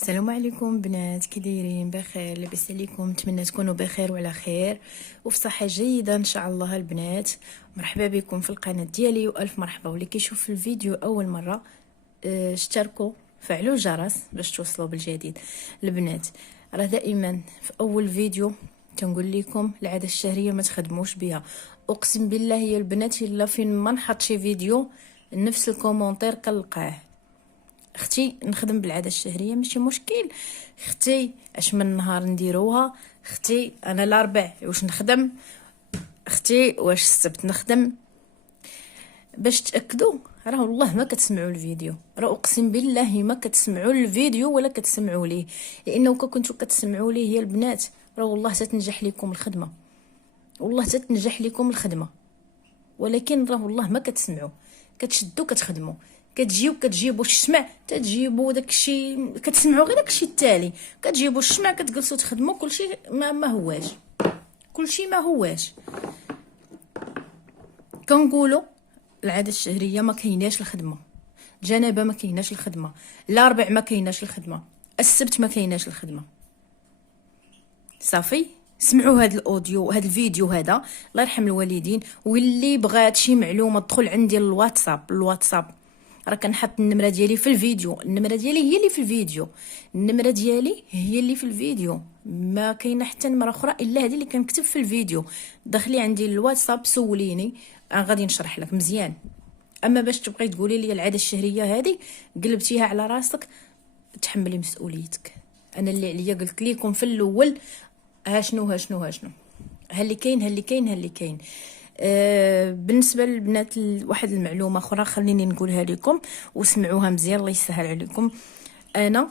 السلام عليكم بنات، كي دايرين؟ بخير؟ لاباس عليكم؟ نتمنى تكونوا بخير وعلى خير وفي صحه جيده ان شاء الله. البنات مرحبا بكم في القناه ديالي والف مرحبا. واللي كيشوف الفيديو اول مره اشتركوا، فعلوا الجرس باش توصلوا بالجديد. البنات راه دائما في اول فيديو تنقول لكم العاده الشهريه ما تخدموش بها. اقسم بالله يا البنات الا فين ما نحط شي فيديو نفس الكومونتير كنلقاه. اختي نخدم بالعاده الشهريه ماشي مشكل، اختي اش من نهار نديروها، اختي انا الاربع واش نخدم، اختي واش السبت نخدم. باش تاكدوا راه والله ما كتسمعوا الفيديو، راه اقسم بالله ما كتسمعوا الفيديو ولا كتسمعوا ليه، لانه كنتو كتسمعوا ليه يا البنات راه والله تتنجح لكم الخدمه، والله تتنجح لكم الخدمه. ولكن راه والله ما كتسمعوا، كتشدوا كتخدموا، كتجيبوا الشمع تتجيبوا داكشي، كتسمعوا غير داكشي التالي، كتجيبوا الشمع كتجلسوا تخدموا كلشي ما هواش، كلشي ما هواش. كنقولوا العاده الشهريه ما كايناش الخدمه، جنابه ما كايناش الخدمه، الاربع ما كايناش الخدمه، السبت ما كايناش الخدمه. صافي سمعوا هذا الاوديو، هذا الفيديو هذا، الله يرحم الوالدين. واللي بغات شي معلومه تدخل عندي الواتساب راه كنحط النمره ديالي في الفيديو، النمره ديالي هي اللي في الفيديو، النمره ديالي هي اللي في الفيديو، ما كاينه حتى نمره اخرى الا هذه اللي كنكتب في الفيديو. دخلي عندي الواتساب سوليني غادي نشرح لك مزيان. اما باش تبغي تقولي لي العاده الشهريه هذه قلبتيها على راسك، تحملي مسؤوليتك. انا اللي عليا قلت لكم في الاول ها شنو ها شنو ها شنو، ها اللي كاين ها اللي كاين ها اللي كاين. بالنسبه للبنات واحد المعلومه اخرى خليني نقولها لكم وسمعوها مزيان الله يسهل عليكم. انا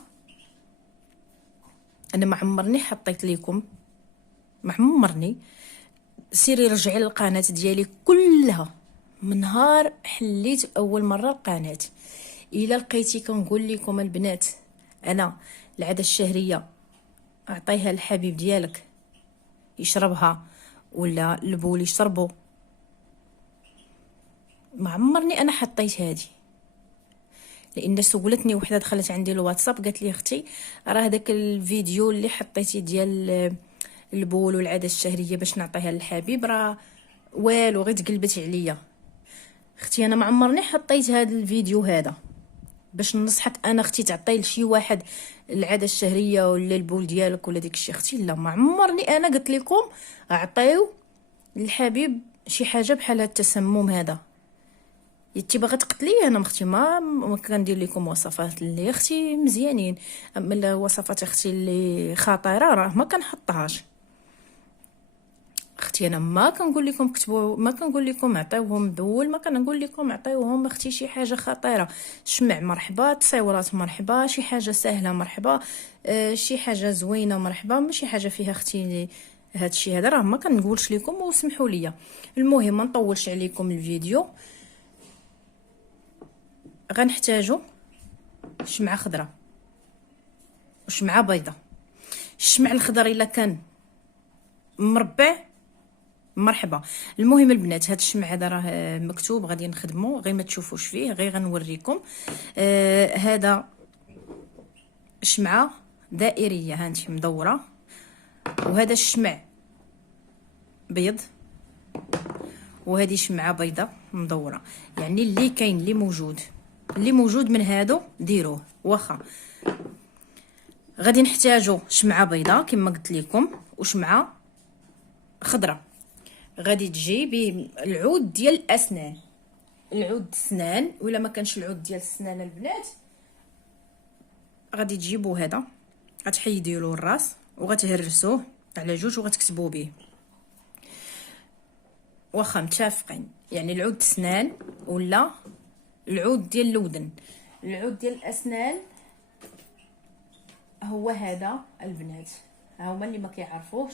ما عمرني حطيت لكم، ما عمرني، سيري رجعي للقناه ديالي كلها من نهار حليت اول مره القناه الا لقيتي كنقول لكم البنات انا العاده الشهريه اعطيها للحبيب ديالك يشربها ولا البول يشربو، ما عمرني انا حطيت هذه. لان سولتني وحده دخلت عندي الواتساب قالت لي اختي راه داك الفيديو اللي حطيتي ديال البول والعاده الشهريه باش نعطيها للحبيب راه والو غير تقلبت عليا. اختي انا ما عمرني حطيت هذا الفيديو هذا باش ننصحك انا اختي تعطي لشي واحد العاده الشهريه ولا البول ديالك ولا ديك الشيء. اختي لا، ما عمرني انا قلت لكم اعطيو للحبيب شي حاجه بحال هاد التسمم هذا. يتي باغا تقتلي انا اختي ما كندير لكم وصفات اللي اختي مزيانين، اما الوصفات اختي اللي خطيره راه ما كنحطهاش. اختي انا ما كنقول لكم كتبوا، ما كنقول لكم عطيوهم بول، ما كنقول لكم عطيوهم اختي شي حاجه خطيره. شمع مرحبا، تصاورات مرحبا، شي حاجه سهله مرحبا، شي حاجه زوينه مرحبا، ماشي حاجه فيها اختي هادشي هذا راه ما كنقولش لكم وسمحوا لي. المهم ما نطولش عليكم الفيديو. غنحتاجو شمعه خضراء وشمعه بيضه. الشمع الخضر الا كان مربع مرحبا. المهم البنات هاد الشمع هذا راه مكتوب غادي نخدمو، غير ما تشوفوش فيه، غير غنوريكم. هذا شمعه دائريه هانتي مدوره، وهذا الشمع بيض، وهذه شمعه بيضه مدوره. يعني اللي كاين اللي موجود من هادو ديروه. واخا غادي نحتاجو شمعه بيضه كما قلت لكم وشمعه خضراء. غادي تجيبي العود ديال الاسنان، العود السنان، ولا ما كانش العود ديال السنان البنات غادي تجيبوا هذا، غتحيدوا له الراس وغتهرسوه على جوج وغتكتبوا به. واخا متفقين؟ يعني العود السنان ولا العود ديال الودن. العود ديال الاسنان هو هذا البنات، ها هما اللي ما كيعرفوش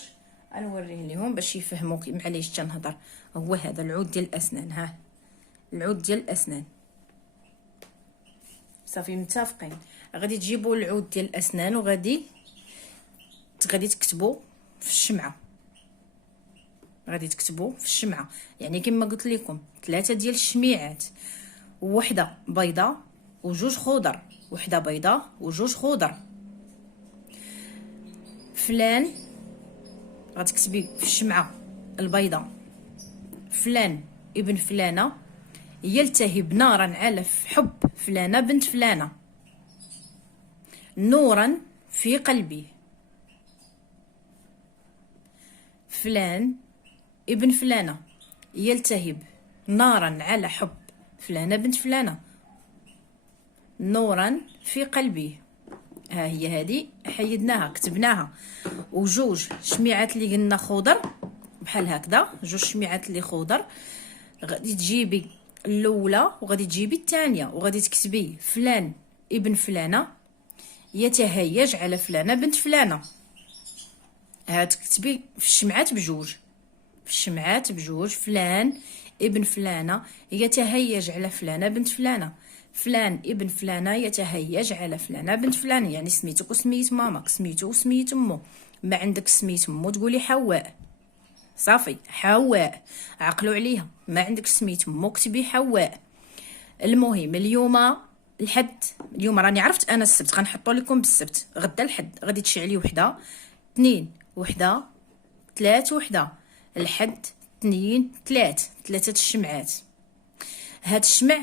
انا نوريه لهم باش يفهموا معليش تنهضر. هو هذا العود ديال الاسنان، ها العود ديال الاسنان. صافي متفقين؟ غادي تجيبوا العود ديال الاسنان وغادي تكتبوا في الشمعه، غادي تكتبوا في الشمعه. يعني كما قلت لكم 3 ديال الشميعات، وحده بيضه وجوج خضر، وحده بيضه وجوج خضر. فلان، غتكتبي في الشمعة البيضاء فلان ابن فلانة يلتهب نارا على حب فلانة بنت فلانة، نورا في قلبي. فلان ابن فلانة يلتهب نارا على حب فلانة بنت فلانة، نورا في قلبي. ها هي هذه حيدناها كتبناها. وجوج شميعات اللي قلنا خضر بحال هكذا، جوج شميعات اللي خضر، غادي تجيبي الاولى وغادي تجيبي الثانيه وغادي تكتبي فلان ابن فلانه يتهيج على فلانه بنت فلانه. هاد تكتبي في الشمعات بجوج، في الشمعات بجوج، فلان ابن فلانه يتهيج على فلانه بنت فلانه، فلان ابن فلانه يتهيج على فلانه بنت فلانه. يعني سميتك وسميت ماماك، سميتو وسميت امو، ما عندك سميت امو تقولي حواء، صافي حواء، عقلوا عليها. ما عندك سميت امو كتبي حواء. المهم اليوم الحد، اليوم راني عرفت انا السبت غنحطوا لكم بالسبت، غدا الحد غادي تشعلي وحده، اثنين وحده، ثلاث وحده، الحد اثنين ثلاثه الشمعات. هاد الشمع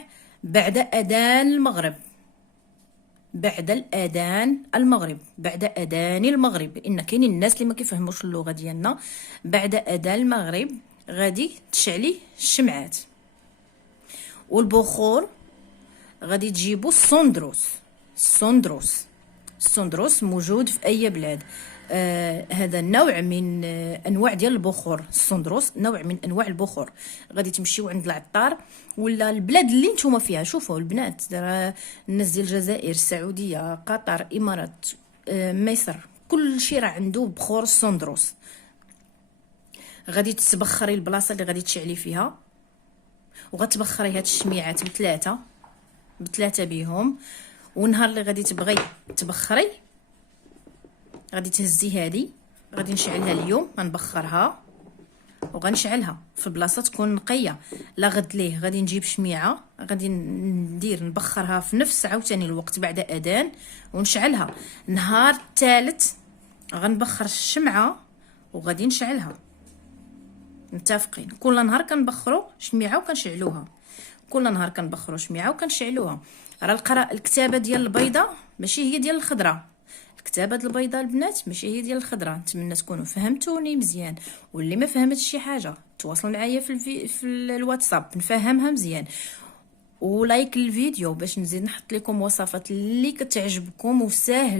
بعد اذان المغرب، بعد الاذان المغرب، بعد اذان المغرب، لان كاينين الناس اللي ما كيفهموش اللغه ديالنا. بعد اذان المغرب غادي تشعلي الشمعات. والبخور غادي تجيبوا السندروس، السندروس موجود في اي بلاد. هذا النوع من انواع ديال البخور، السندروس نوع من انواع البخور. غادي تمشيو عند العطار ولا البلاد اللي نتوما فيها. شوفوا البنات، الناس ديال الجزائر، السعوديه، قطر، امارات، مصر، كل شيء راه عنده بخور السندروس. غادي تبخري البلاصه اللي غادي تشعلي فيها، وغتبخري هاد الشميعات بثلاثه بيهم. والنهار اللي غادي تبغي تبخري غادي تهزي هذه، غادي نشعلها اليوم، غنبخرها وغنشعلها في بلاصه تكون نقيه. لا غد ليه غادي نجيب شميعه، غادي نبخرها في نفس عاوتاني الوقت بعد اذان ونشعلها. نهار الثالث غنبخر الشمعه وغادي نشعلها. متفقين؟ كل نهار كنبخروا شميعه وكنشعلوها، كل نهار كنبخروا شميعه وكنشعلوها. راه الكتابه ديال البيضه ماشي هي ديال الخضراء، الكتابه ديال البيضه البنات ماشي هي ديال الخضراء. نتمنى تكونوا فهمتوني مزيان، واللي ما فهمتش شي حاجه تواصلوا معايا في الواتساب نفهمها مزيان. ولايك الفيديو باش نزيد نحط لكم وصفات اللي كتعجبكم وسهل.